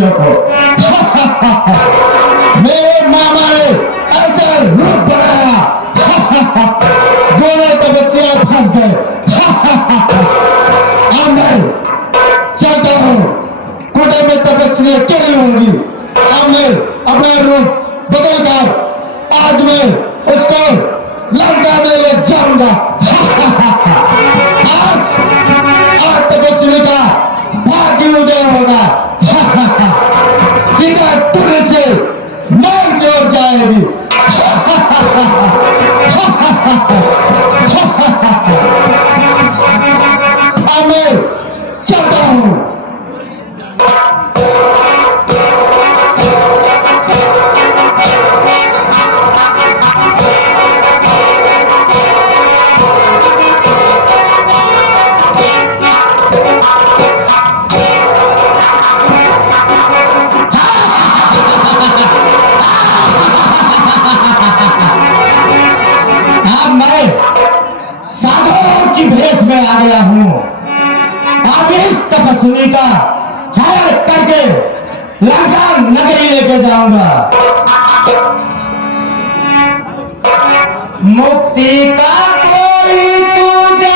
तपस्वियों को। मेरे मामा ने ऐसा रूप बनाया, दोनों तपस्या फंस गए। अब मैं चलता हूं, कोटे में तपस्या चली होगी। अब मैं अपना रूप बदलकर आज मैं उसको लंका में ले जाऊंगा। आज तपस्वी का भाग्य उदय होगा। सीधा तुरंत से मौत की ओर जाएगी। अब मैं चलता हूं। भेष में आ गया हूं। अब इस तपस्वी का हरण करके लंका नगरी लेके जाऊंगा। मुक्ति का कोई तुझे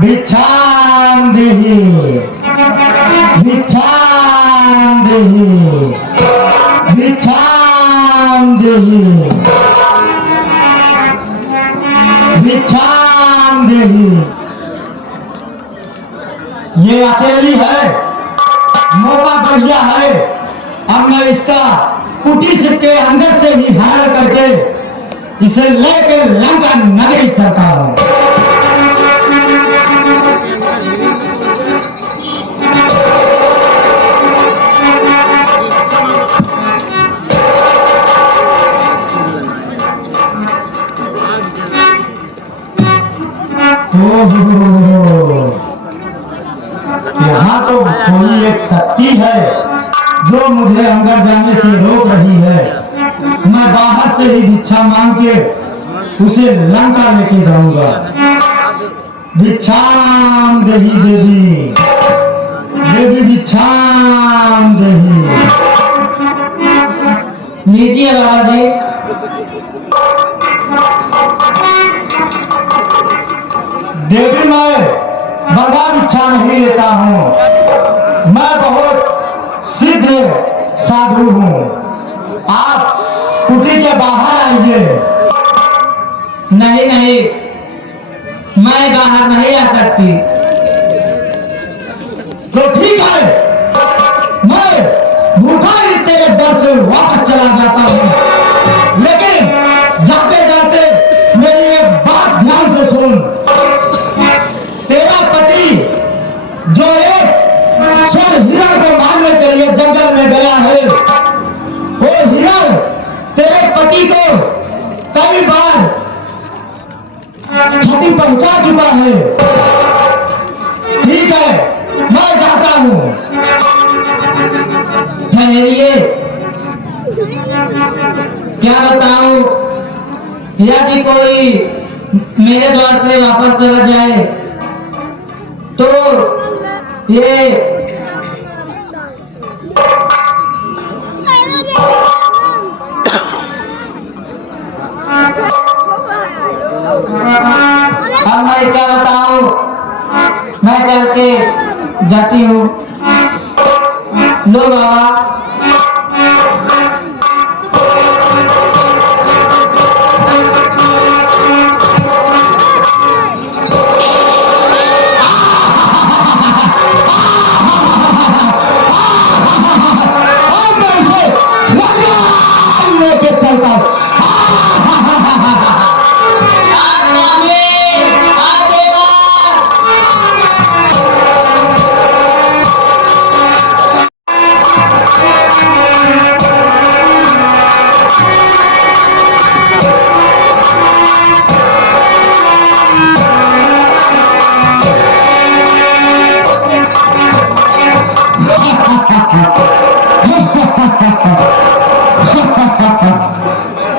भिक्षाम देहि, भिक्षाम देहि, भिक्षाम देहि, भिक्षाम देहि। ये अकेली है, मौका बढ़िया है। अब मैं इसका कुटी के अंदर से ही हरण करके इसे लेकर लंका नगरी चलता हूं। यहाँ तो कोई एक शक्ति है जो मुझे अंदर जाने से रोक रही है। मैं बाहर से ही भिक्षा मांग के उसे लंका लेके जाऊंगा। भिक्षाम देहि देवी, देवी भिक्षाम देहि। लीजिए बाबा जी। देवी मैं बड़ा भिक्षा नहीं लेता हूं। मैं बहुत सिद्ध साधु हूं। आप कुटी के बाहर आइए। नहीं नहीं, मैं बाहर नहीं आ सकती। तो ठीक है, मैं भूखा ही तेरे दर से वापस चला जाता हूं। लेकिन जाते जाते मेरी एक बात ध्यान से सुन। तेरा पति जो एक स्वर्ण हिरण को मारने के लिए जंगल में गया है, वो हिरण तेरे पति को कई बार क्षति पहुंचा चुका है। ठीक है, मैं जाता हूं। ठहरिए, क्या बताऊं, यदि कोई मेरे द्वार से वापस चला जाए तो ये अब मैं क्या बताऊं, मैं चल के जाती हूँ। लो बाबा, और मैं इसे लगान लेके चलता हूं।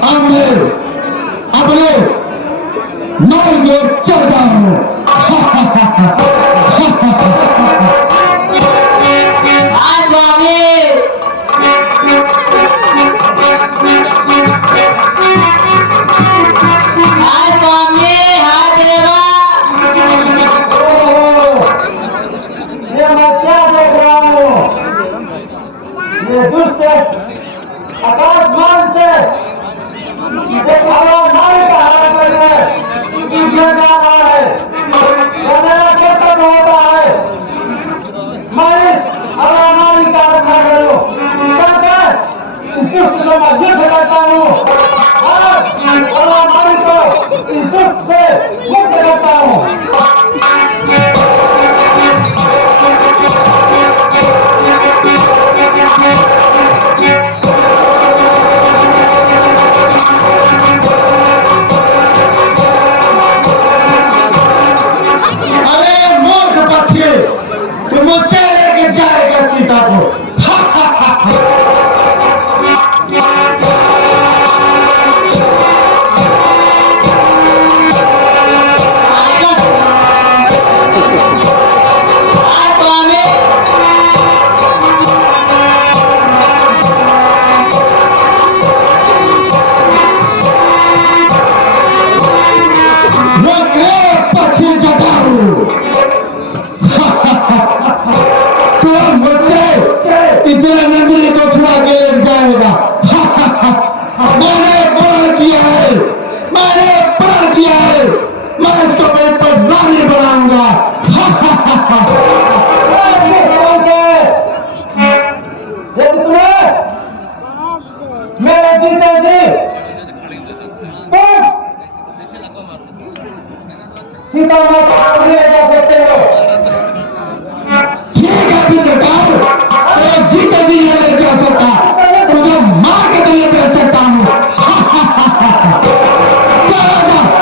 अब मैं अपने नौ में चलता हूँ। आज स्वामी आज स्वामी हाथ देवा। ये मैं क्या देख रहा हूँ? ये दुष्ट आकाशमान से एक हवा नारी का हाथ गिर रहा है। ये मेरा कर्तव्य होता है, मैं इस हवा नारी का रक्षा करूं। इस दुष्ट से मैं युद्ध करता हूँ और हवा नारी को इस दुष्ट से मुक्त करता हूँ। अरे मूर्ख पक्षी, तू मुझसे लेके जाएगा सीता को। आज स्वामी रुक रे पक्षी जटाऊ, तू मुझसे इतना नंदी को छुड़ा के ले जाएगा। मैंने प्रण किया है, मैंने प्रण किया है, मैं इसको पेट पर रानी बनाऊंगा। मेरे जीते जी तुम सीता माता को ले जा सकते हो। ठीक है फिर बताओ, तो जीते जी ले जा सकता, तुझे मार के लिए भेज सकता हूँ। चलो जाओ।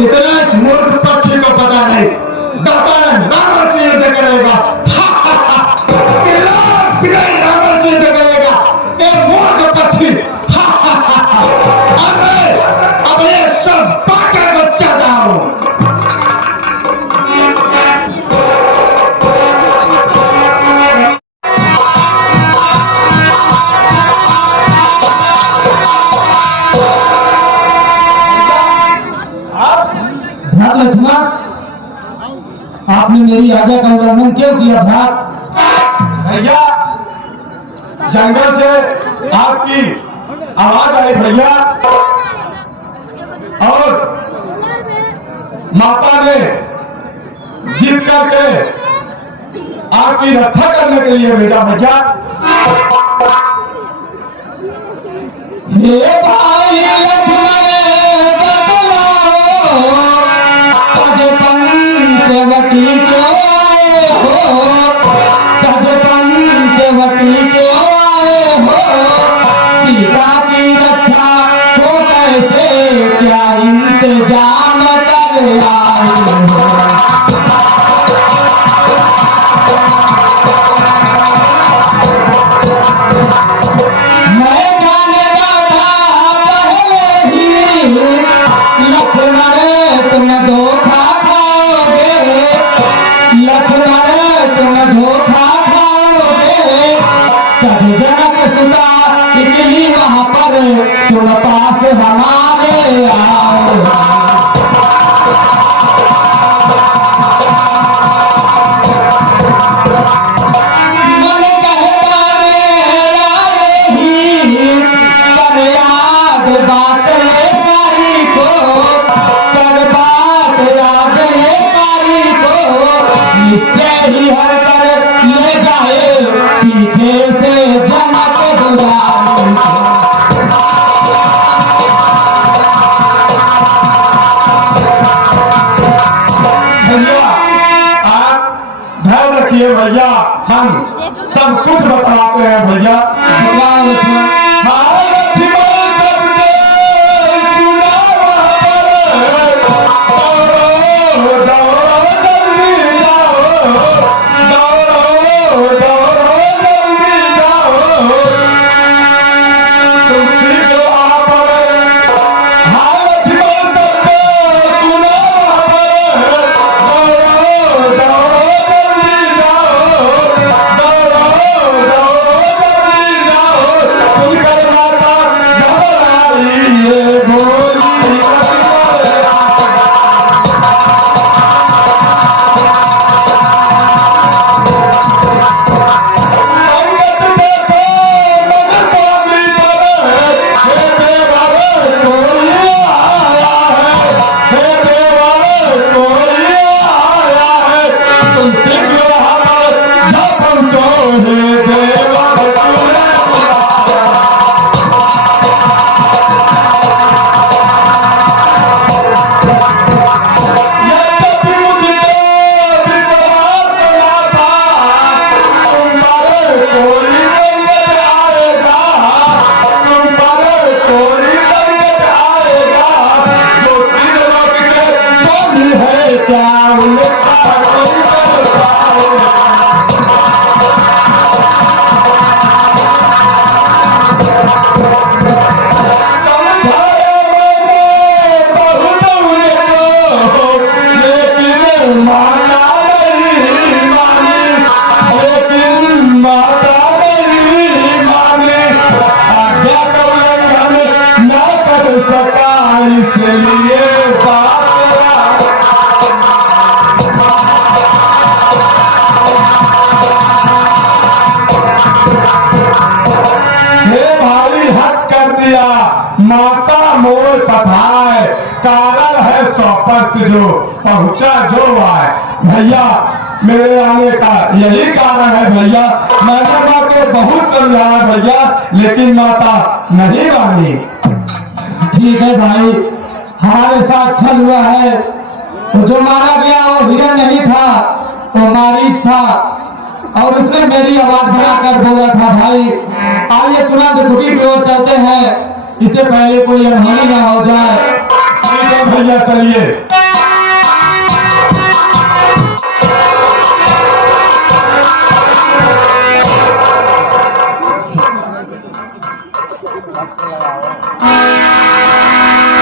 इतना मूर्ख पक्षी को पता नहीं, रावण से युद्ध करेगा। रावण से युद्ध करेगा, एक मूर्ख पक्षी। अब मैं अपने सब बाका को चाहता हूँ। लक्ष्मण, आपने मेरी आज्ञा का उल्लंघन क्यों किया भ्रात? भैया जंगल से आपकी आवाज आई भैया, और माता ने जीत करके आपकी रक्षा करने के लिए भेजा भैया। हे भाई लक्ष्मण बतलाओ, पंचवटी क्यों आए हो? हमारे आओ। मन कहता मेरा यही कर याद बातें कारी को, कर बात याद कारी को, इससे ही हर कर ले जाए पीछे से जनक दुलारी को। भैया आप ध्यान रखिए भैया, हम सब कुछ बताते हैं भैया। हाय लक्ष्मण करके सुनावा पर, दौड़ो दौड़ो जल्दी जाओ, दौड़ो दौड़ो जल्दी जाओ, तुलसी को आ पर। हाय लक्ष्मण करके सुनावा पर, दौड़ो दौड़ो जल्दी जाओ, दौड़ो दौड़ो जल्दी जाओ, सुनकर माता घबराई ये भोली लक्ष्मण। संगत देखो मन स्वामी पर, हे देवर कोई आया है, हे देवर कोई आया है, तुम शीघ्र हमारे जा पहुंचो, हे देवर तुम्हें बुलाया। यद्यपि मुझको विश्वास न था, तुम पर कोई संकट आएगा, तुम पर कोई संकट आएगा, जो त्रिलोक के स्वामी है क्या उनका कोई बचाएगा। समझाया मैंने बहुत उनको, लेकिन माता नहीं मानी, लेकिन माता नहीं मानी, आज्ञा का उल्लंघन न कर सका, इसलिए बात रहा। हे भाई हट कर दिया, माता मोर पठाए, कारण है सौपत जो पहुंचा जो आए। भैया मेरे आने का यही कारण है भैया, मैंने माँ को बहुत समझाया भैया, लेकिन माता नहीं मानी। ठीक है भाई, हमारे साथ छल हुआ है। वो जो मारा गया वो हिरण नहीं था, वो मारिस था, और उसने मेरी आवाज बढ़ाकर बोला था। भाई आइए तुरंत छुट्टी की ओर चलते हैं, इससे पहले कोई अनहोनी ना हो जाए। ठीक है भैया चलिए।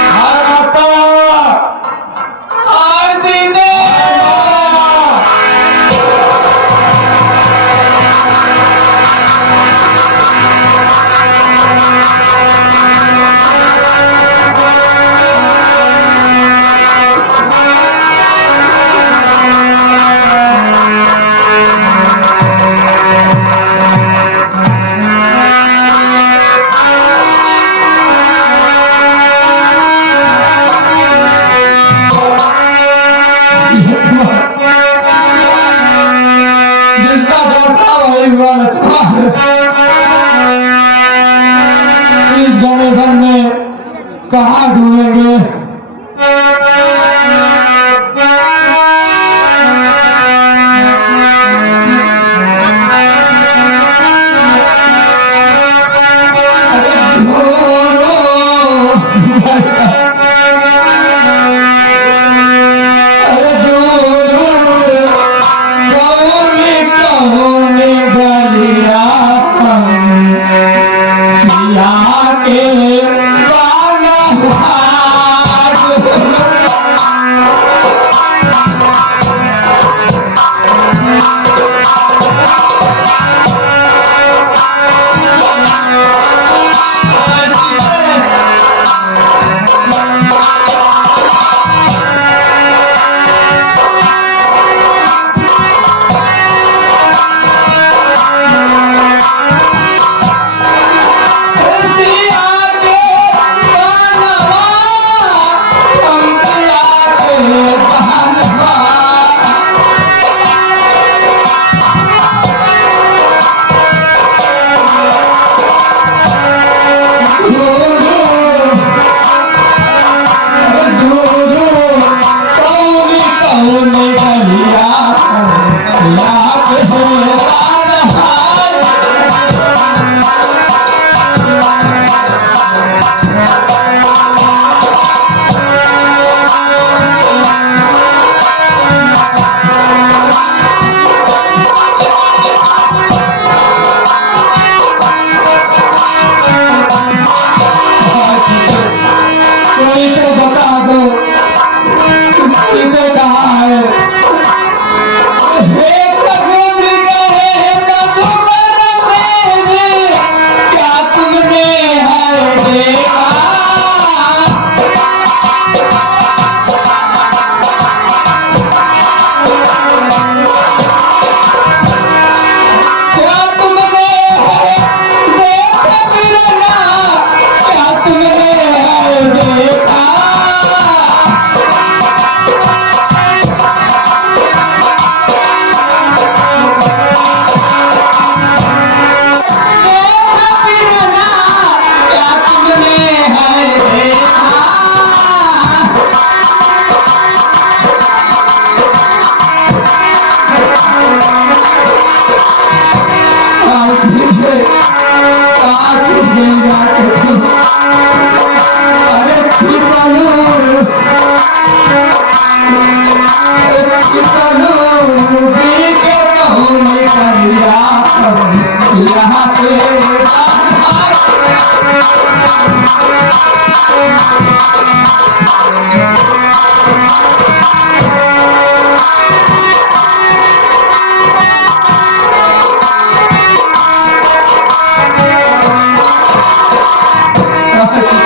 हाय माता, हाय दीदी, जिसका डर था वही हुआ लक्ष्मण। इस गणेशन में कहाँ ढूंढेंगे? के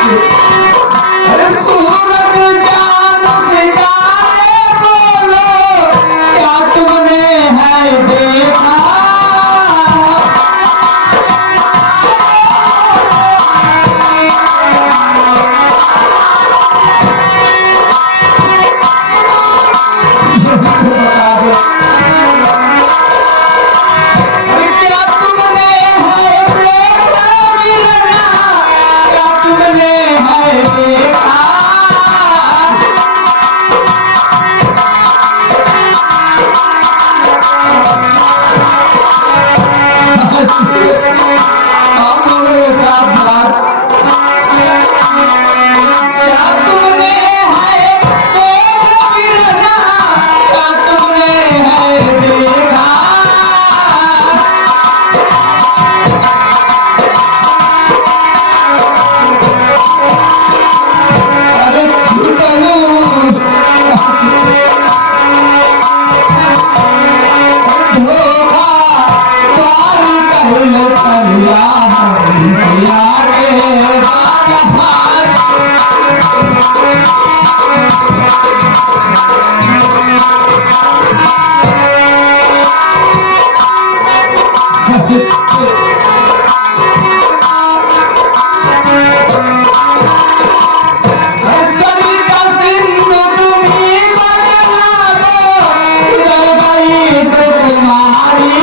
अरे सूरज चांद सितारे बोलो, क्या तुमने है देखा? क्या तुमने है देखा बिरना? क्या तुमने है देखा? आप लोगों के साथ बात। क्या तुमने है देखा बिरना? क्या तुमने है देखा? अरे छूटलू धोखा प्यार कहल कलिया भैया रे राजा। कभी का सिंधु तुम्ही बदला दो, उधर गई तो तुम्हारी।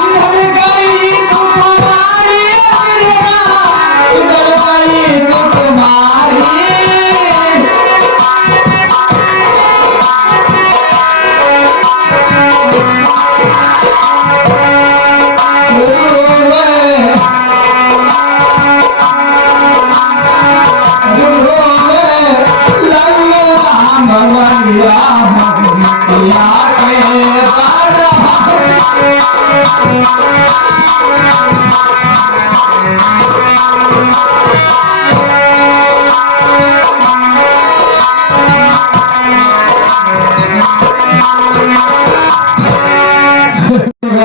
उधर गई तो तुम्हारी बिरना, उधर गई तो तुम्हारी।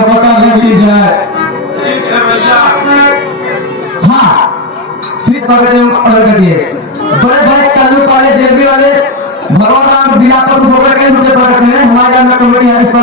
पता लगी जाए। ठीक है भैया। हाँ, फिर ऑर्डर करिए। बड़े बड़े कालू वाले जेबी वाले भगवान बिलापुर होकर के मुझे पकड़ते हैं। हमारे यहाँ कमेटी है इस पर।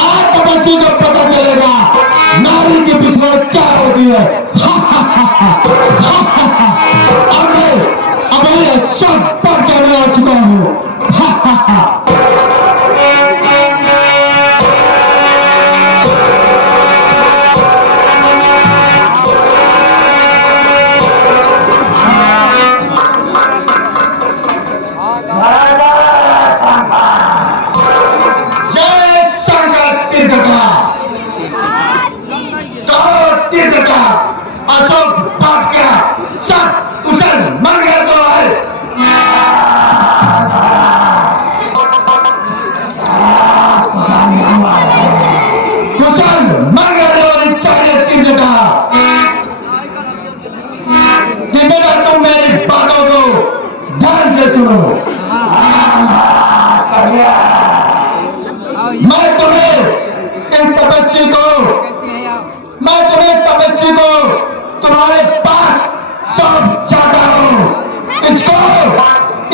आज तो बच्ची को पता चलेगा नारी की किस्मत क्या होती है। और मैं अब ये सब पढ़ के मैं आ चुका हूँ। अशोक पाटकर सब कुशल मंगल तो है। कुशल मंगल और चाहिए की जगह। बेटा तुम मेरी बातों को ध्यान से सुनो। मैं तुम्हें इन तपस्वी को तुम्हारे पास सब चाहता हूं। इसको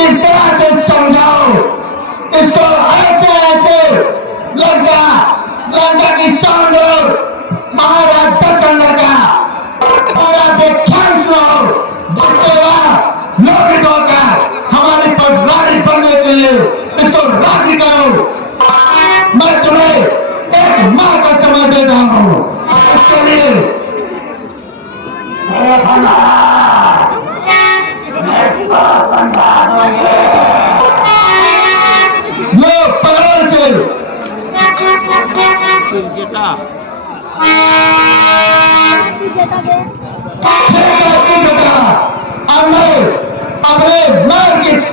इस तरह से समझाओ, इसको ऐसे लंका की शान महाराज दर्शन लगा और ध्यान सुनो। जिसके बाद लोग होकर हमारी पर रानी बनने के लिए इसको राजी करो। मैं तुम्हें एक माह का समय देता हूं। अब मैं अपने महल की